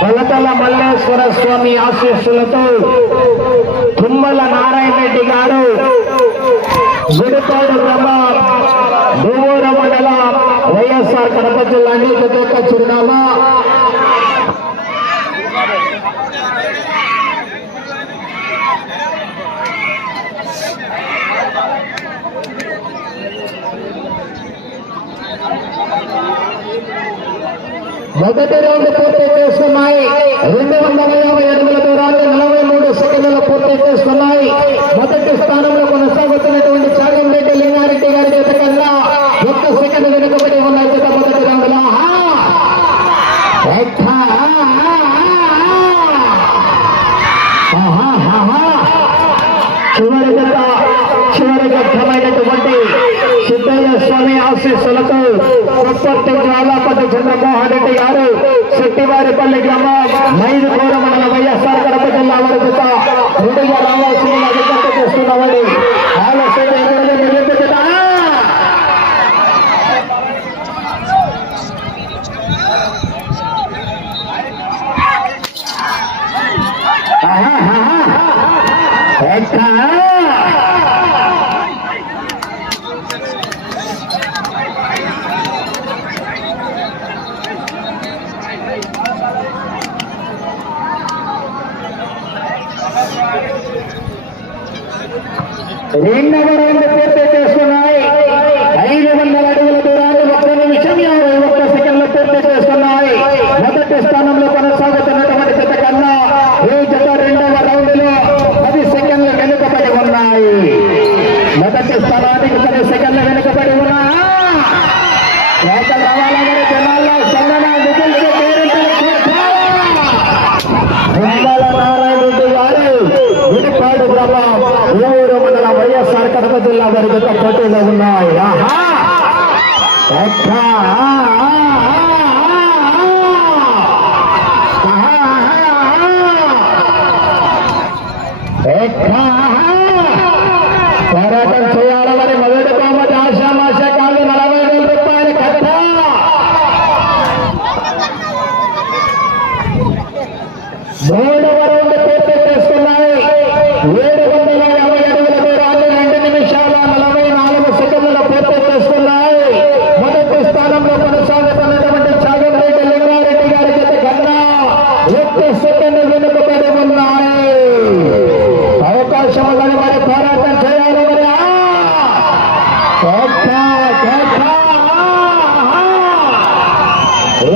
బలతల మల్లేశ్వర స్వామి ఆశీస్సులతో తుమ్మల నారాయణ రెడ్డి గారు గుడిపాడు గ్రామం దూర మండల వైఎస్ఆర్ కడప జిల్లా నీకు చిరునామా మొదటి రౌండ్ పూర్తి చేస్తున్నాయి. 250 అడుగుల దూరాన్ని 43 సెకండ్లలో పూర్తి చేస్తున్నాయి. మొదటి స్థానంలో కొనసాగుతున్నటువంటి చాగంరెడ్డి లింగారెడ్డి గారి చేత కన్నా 1 సెకండ్ వెనుకబడి ఉన్నాయి. చేత మొదటి రౌండ్ లో చివరి ఘట్టమైనటువంటి సిద్ధయ్య స్వామి ఆశీస్సులతో కొప్పర్తి జ్వాలాపతి చంద్రమోహన్ రెడ్డి గారు శెట్టివారిపల్లి గ్రామం మైదుకూర మండల వైఎస్ఆర్ కడప జిల్లా వరకు ముందుగా రావాల్సిందిగా విజ్ఞప్తి చేస్తున్నామని ఆలస్యం రెండవ రౌండ్ పూర్తి చేస్తున్నాయి. 500 అడుగుల దూరాన్ని 1 నిమిషం 51 సెకండ్లు పూర్తి చేస్తున్నాయి. మొదటి స్థానంలో కొనసాగుతున్నటువంటి జత కన్నా ఈ జత రెండవ రౌండ్ లో 10 సెకండ్లు వెనుకబడి ఉన్నాయి. మొదటి స్థానానికి 10 సెకండ్లు వెనుకబడి ఉన్నాయి. రావాలని జనాల్లో సంగన గుడిపాడు గ్రామం ఊరు మండల వైఎస్ఆర్ కడప జిల్లా వరకు పోటీలో ఉన్నాయి. పోరాటం చేయాలని మొదటి బహుమతి ఆశామాష కాదు 40,000 రూపాయలు కట్ట. మూడవ రౌండ్ పూర్తి చేస్తున్నాయి. 750 అడుగుల దూరాన్ని 2 నిమిషాల 44 సెకండ్ల పూర్తి చేస్తున్నాయి. మొదటి స్థానంలో కొనసాగుతున్నటువంటి చాగంరెడ్డి లింగారెడ్డి గారి జత కన్నా 1 సెకండ్ వెనుకబడి ఉన్నాయి. అవకాశం ఉందని మరి పోరాటం చేయాలి.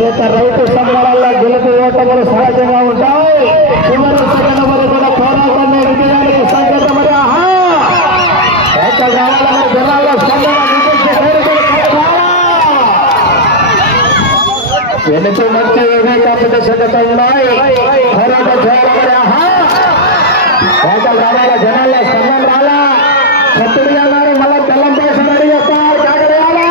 ఏక రైతు సంబరాల్లో గెలుపు ఓటములు సహజంగా ఉంటాయి. చివరి సెకండ్ వరకు కూడా పోరాటాన్ని విజయానికి సంకేతం. ఏక రావాలని జనాల్లో వెనుక మంచి కాంపిటీషన్ ఉన్నాయి. పోరాటం చేయాలి. ఏక రావాల జనాల్లో స్పందన రాలా. సత్తుడి అన్నారు మళ్ళా తెల్లం పేసి అడిగేస్తారు. కాకరేయాలా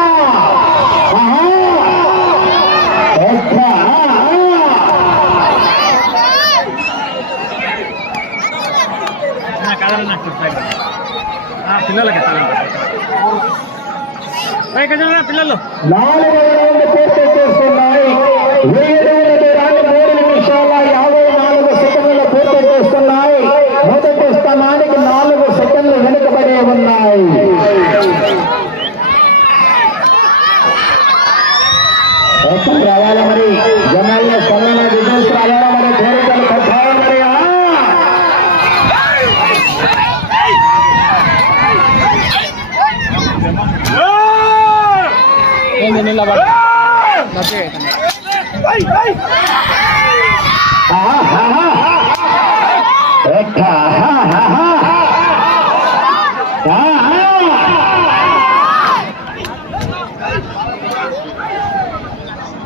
పిల్లలకి పిల్లలు 4వ రౌండ్ పూర్తి చేస్తున్నాయి. 7 దూరాన్ని 3 నిమిషాల 54 సెకండ్లు పూర్తి చేస్తున్నాయి. మొదటి స్థానానికి 4 సెకండ్లు వెనుకబడి ఉన్నాయి. రావాలా మరి జనాల్లో స్పందన విజన్స్ రావాలా మరి కోరికలు కట్టాలి. మరి నిలబడి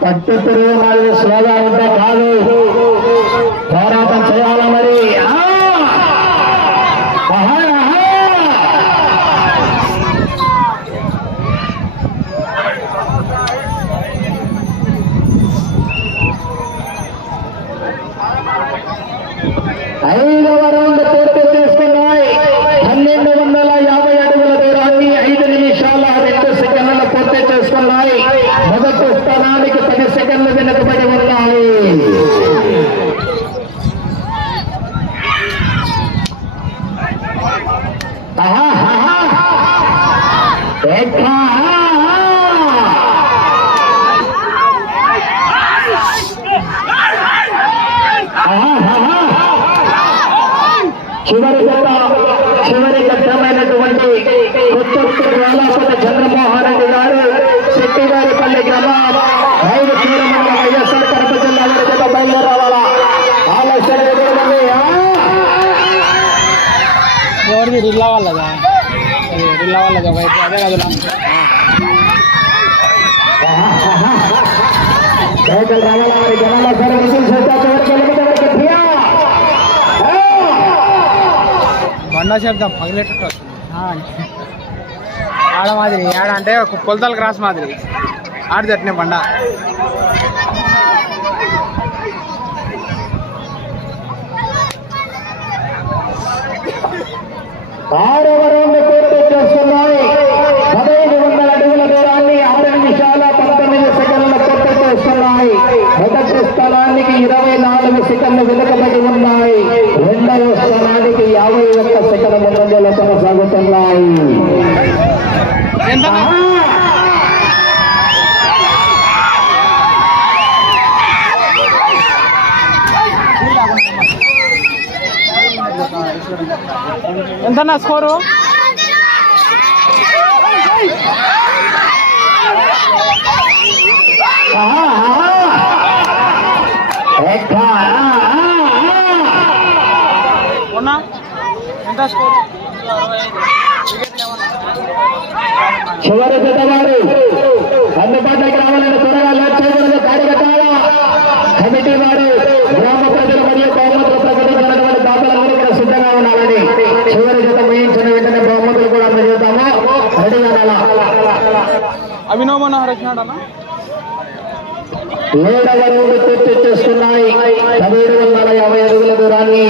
పట్టు తిరిగి వాళ్ళు స్లోగా ఉంటే కాదు. పోరాటం చేయాలా మరి. 5వ రౌండ్ పూర్తి చేసుకున్నాయి. 1250 అడుగుల దూరాన్ని 5 నిమిషాల 2 సెకండ్ల పూర్తి చేసుకున్నాయి. మొదటి స్థానానికి 10 సెకండ్లు వెనుకబడి ఉన్నాయి. చివరి ఘట్టమైనటువంటి కొత్తూరు వాలాపత చంద్రమోహన్ రెడ్డి గారు శెట్టివారిపల్లి గ్రామం 5 కిలోమీటర్ల వైఎస్ఆర్ కడప జిల్లా వరకు బయలుదేరావాలా. ఆలస్యం ఎవరిది రిల్లా వాళ్ళదా? రిల్లా వాళ్ళది ఒకైతే అదే కదా. రావాలా మరి జనాల బండా శబ్దం పగిలేటట్టు వస్తుంది. ఆడ మాదిరి ఆడ అంటే ఒక పొలతల క్రాస్ మాదిరి ఆడ తట్టినే బండ. 6వ రౌండ్ పూర్తి చేస్తున్నాయి. 1500 అడుగుల దూరాన్ని 6 నిమిషాల 19 సెకండ్ల పూర్తి చేస్తున్నాయి. మొదటి స్థానానికి 24 సెకండ్లు వెనుకబడి ఉన్నాయి. 2వ స్థానానికి 51 సెకండ్ల ముందంజలో కొనసాగుతున్నాయి. ఎంతన్నా స్కోరు? ఎంత స్కోరు? చివరి జతవారు అందుబాటులోకి రావాలని త్వరగా లేట్ చేయకూడదు. కార్యకర్తల కమిటీ వారు గ్రామ ప్రజలు మరియు బహుమతులు ప్రకటించినటువంటి దాతలందరూ ఇక్కడ సిద్ధంగా ఉండాలని. చివరి జత ముగించిన వెంటనే బహుమతులు కూడా అందజేస్తాము. రెడీగా అభినవ్ మనోహర్ వచ్చినాడన్నా. 7వ రౌండ్ పూర్తి చేస్తున్నాయి. 1750 అడుగుల దూరాన్ని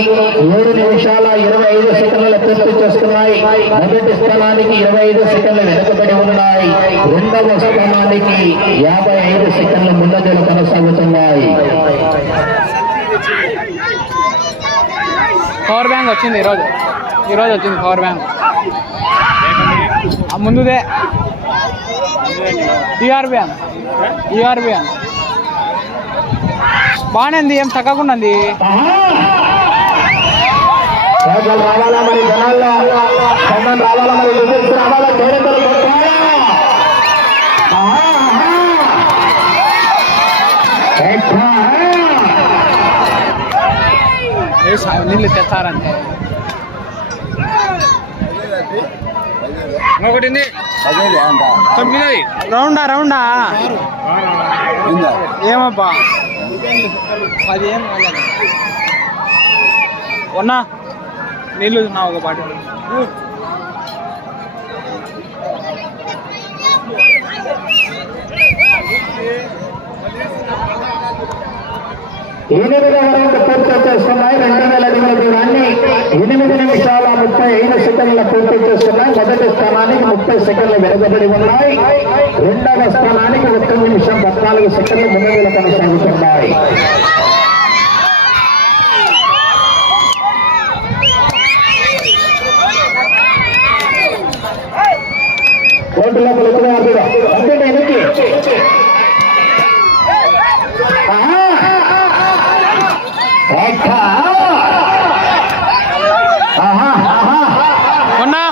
7 నిమిషాల 25 సెకండ్ల పూర్తి చేస్తున్నాయి. మొదటి స్థానానికి 25 సెకండ్లు వెనుకబడి ఉన్నాయి. 2వ స్థానానికి 55 సెకండ్ల ముందంజలు కొనసాగుతున్నాయి. పవర్ బ్యాంక్ వచ్చింది ఈరోజు వచ్చింది పవర్ బ్యాంక్. ముందుదే ఈఆర్బి బాగానే ఉంది, ఏం తగ్గకుండా ఉంది. రావాలా మరి జనాల్లో రావాలా మరి రావాలా నీళ్ళు తెస్తారంటే ఒకటి 9 రౌండా ఏమబ్బా 10 ఏం కాలేదు. ఉన్నా నీళ్ళు నా ఒక పాట. పూర్తి చేస్తున్నాయి. 2000 అడుగుల దూరాన్ని 8 నిమిషాల 35 సెకండ్ల పూర్తి చేస్తున్నాయి. మొదటి స్థానానికి 30 సెకండ్లు వెనుకబడి ఉన్నాయి. 2వ స్థానానికి 1 నిమిషం 14 సెకండ్లు ముందుగా కొనసాగుతున్నాయి. కోర్టు లోపల అంటే వెనక్కి ఉన్నా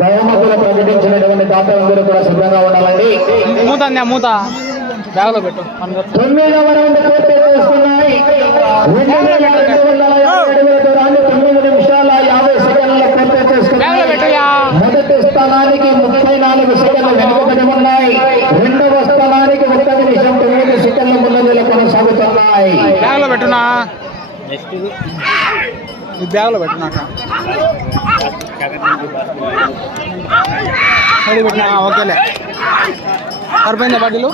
బహుమతులు ప్రకటించినటువంటి దాతలందరూ కూడా సిద్ధంగా ఉండాలండి. మూత బ్యాగ్ లో పెట్టు. 9వ రౌండ్ పూర్తి చేస్తున్నాయి. 9 నిమిషాల 50 సెకండ్ల పూర్తి చేసుకున్నాయి. మొదటి స్థానానికి 34 ఈ బ్యాగ్లో పెట్టినాక పెట్టినా ఓకేలే సరిపోయిందా బడ్డీలు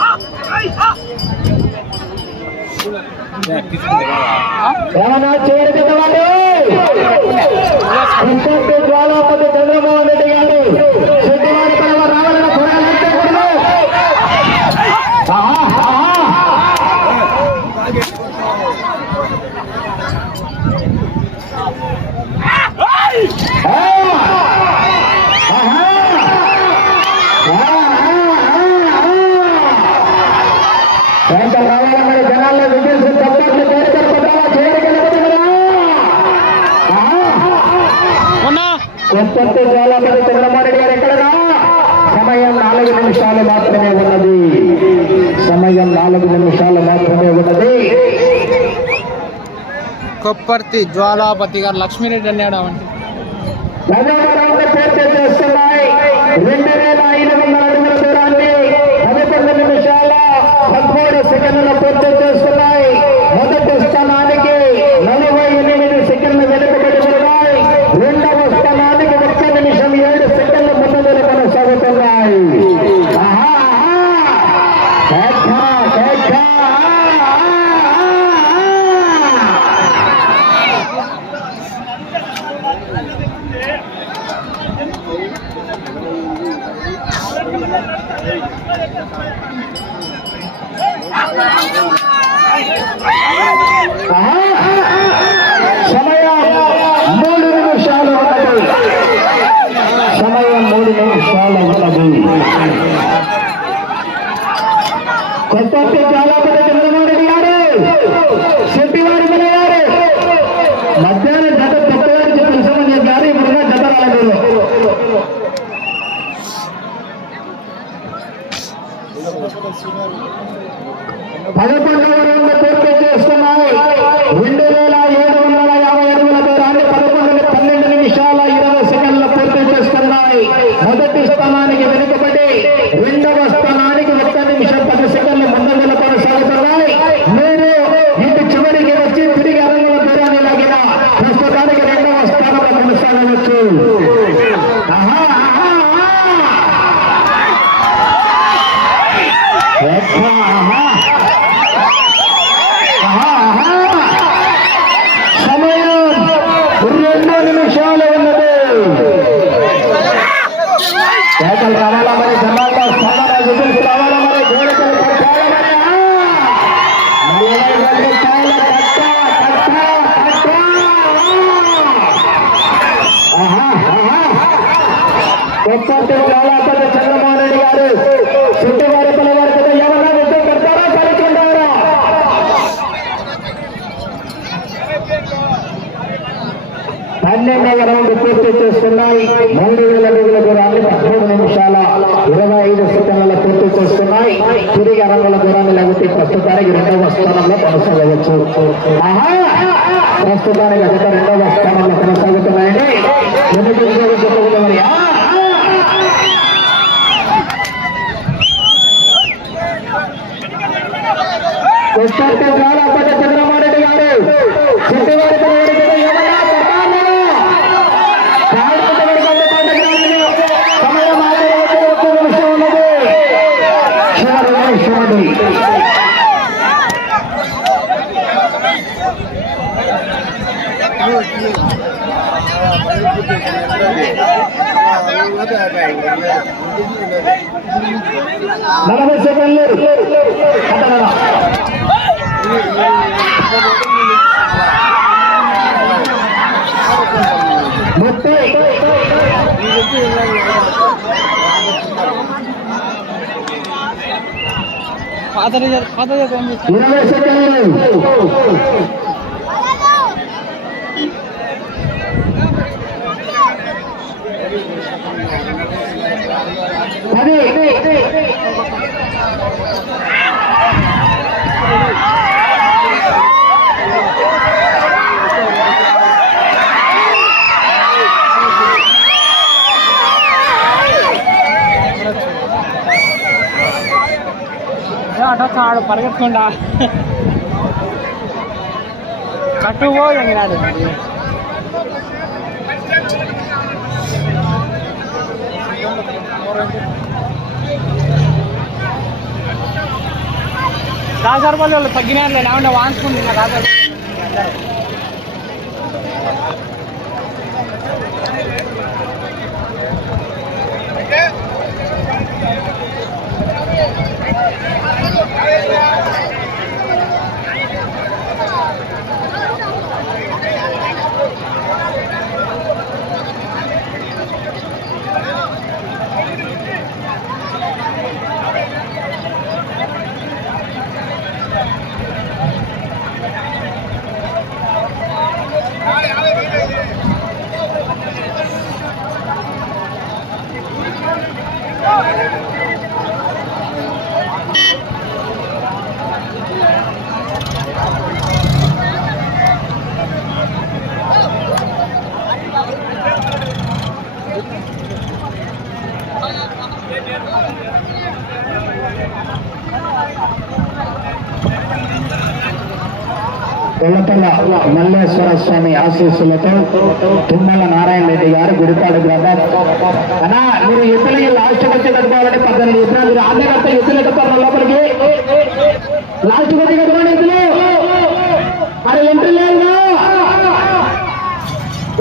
ఏమన్నా చేరుకున్నవాడు జ్వాలాపతి చంద్రమోహన్ రెడ్డి గారు శుద్ధవారి పడవ రావాలని కోరాలంటే రావాలన్న జనాల్లో విజయం తప్పట్లు కొత్త జ్వాలాపతి చంద్రమోహన్ రెడ్డి గారు ఎక్కడరా సమయం 4 నిమిషాలు మాత్రమే ఉన్నది సమయం 4 నిమిషాలు మాత్రమే ఉన్నది కొప్పర్తి జ్వాలాపతి గారు లక్ష్మీరెడ్డి అన్నాడు అవండి పూర్తి చేస్తున్నాయి 2500 అడుగుల దూరాన్ని 11 నిమిషాల 13 సెకండ్ల పూర్తి చేస్తున్నాయి మొదటి స్థానానికి 48 సెకండ్లు వెనుకబడి ఉన్నాయి రెండవ స్థానానికి 1 నిమిషం 7 సెకండ్ల ముందంజలు కొనసాగుతున్నాయి సమయం 3 నిమిషాలు ఉన్నది సమయం 3 నిమిషాలు ఉన్నది కొత్త జ్వాలాపతి చంద్రమోహన్ రెడ్డి గారు శెట్టివారి గారు మధ్యాహ్నం జత తొక్కవారి చెప్పిన సమయం గారు ఇప్పుడు జత రాలేదు 11వ రౌండ్ పూర్తి చేస్తున్నాయి 2750 అడుగుల దూరాన్ని 12 నిమిషాల 20 సెకండ్ల పూర్తి చేస్తున్నాయి మొదటి స్థానానికి వెనుకబడి రెండవ స్థానానికి 1 నిమిషం 10 సెకండ్ల ముందంజలు కొనసాగుతున్నాయి మీరు ఇంటి చివరికి వచ్చి తిరిగి 60 దూరాన్ని లాగిన ప్రస్తుతానికి రెండవ స్థానంలో కొనసాగవచ్చు సమయం 2 నిమిషాలు ఉన్నది కేకలు రావాలా మరి జనాల్లో స్థానాలు విజిల్స్ రావాలా మరి గోడకలు కట్టాలా మరి కొత్త జ్వాలాపతి చంద్రమోహన్ రెడ్డి గారు శుద్ధవారి పలవారి కదా ఏమన్నా విజయం కడతారా కలుసుకుంటారా 12వ రౌండ్ పూర్తి చేస్తున్నాయి 3000 అడుగుల దూరాన్ని 13 నిమిషాల 25 సెకండ్ల పూర్తి చేస్తున్నాయి తిరిగి 60 దూరాన్ని లాగితే ప్రస్తుతానికి రెండవ స్థానంలో కొనసాగవచ్చు ప్రస్తుతానికి అధిక రెండవ స్థానంలో కొనసాగుతున్నాయండి మరి కొత్త జ్వాలాపతి చంద్రమోహన్ రెడ్డి గారు శెట్టివారి నలభై సెకండ్లు పాత 20 సెకండ్లు అట్లా పరిగెత్తుకుండా అటు పో ఎంగినాడు దాసరపల్లి వాళ్ళు తగ్గినారులే లేకుంటే వాంచుకుంటున్నా దాసరపల్లి కొలతల మల్లేశ్వర స్వామి ఆశీస్సులతో తుమ్మల నారాయణ రెడ్డి గారు గుడిపాడు గ్రామం. అన్నా మీరు ఎత్తులకి లాస్ట్ వచ్చి కట్టుకోవాలంటే 18 ఎత్తులు మీరు ఆంధ్రగత ఎత్తులు ఎట్టుకోవాలి లోపలికి లాస్ట్ వచ్చి కట్టుకోండి ఎత్తులు మరి ఎంట్రీ లేదు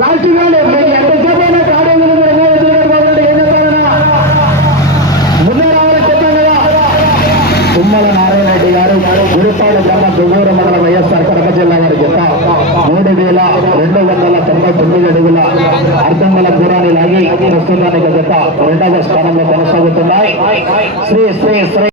లాస్ట్ కాదు మీరు ఎంతసేపు అయినా కాడే ఎత్తులు కట్టుకోవాలంటే ఏం చెప్తారన్నా ముందే రావాలి చెప్పాను కదా. తుమ్మల నారాయణ రెడ్డి గారు గుడిపాడు గ్రామం దువ్వూరు మండలం వైఎస్ఆర్ కడప జిల్లా వారి జత 3299 అడుగుల అర్ధంగల దూరాన్ని లాగి ప్రస్తుతానికి జత 2వ స్థానంలో కొనసాగుతున్నాయి. శ్రీ శ్రీ శ్రీ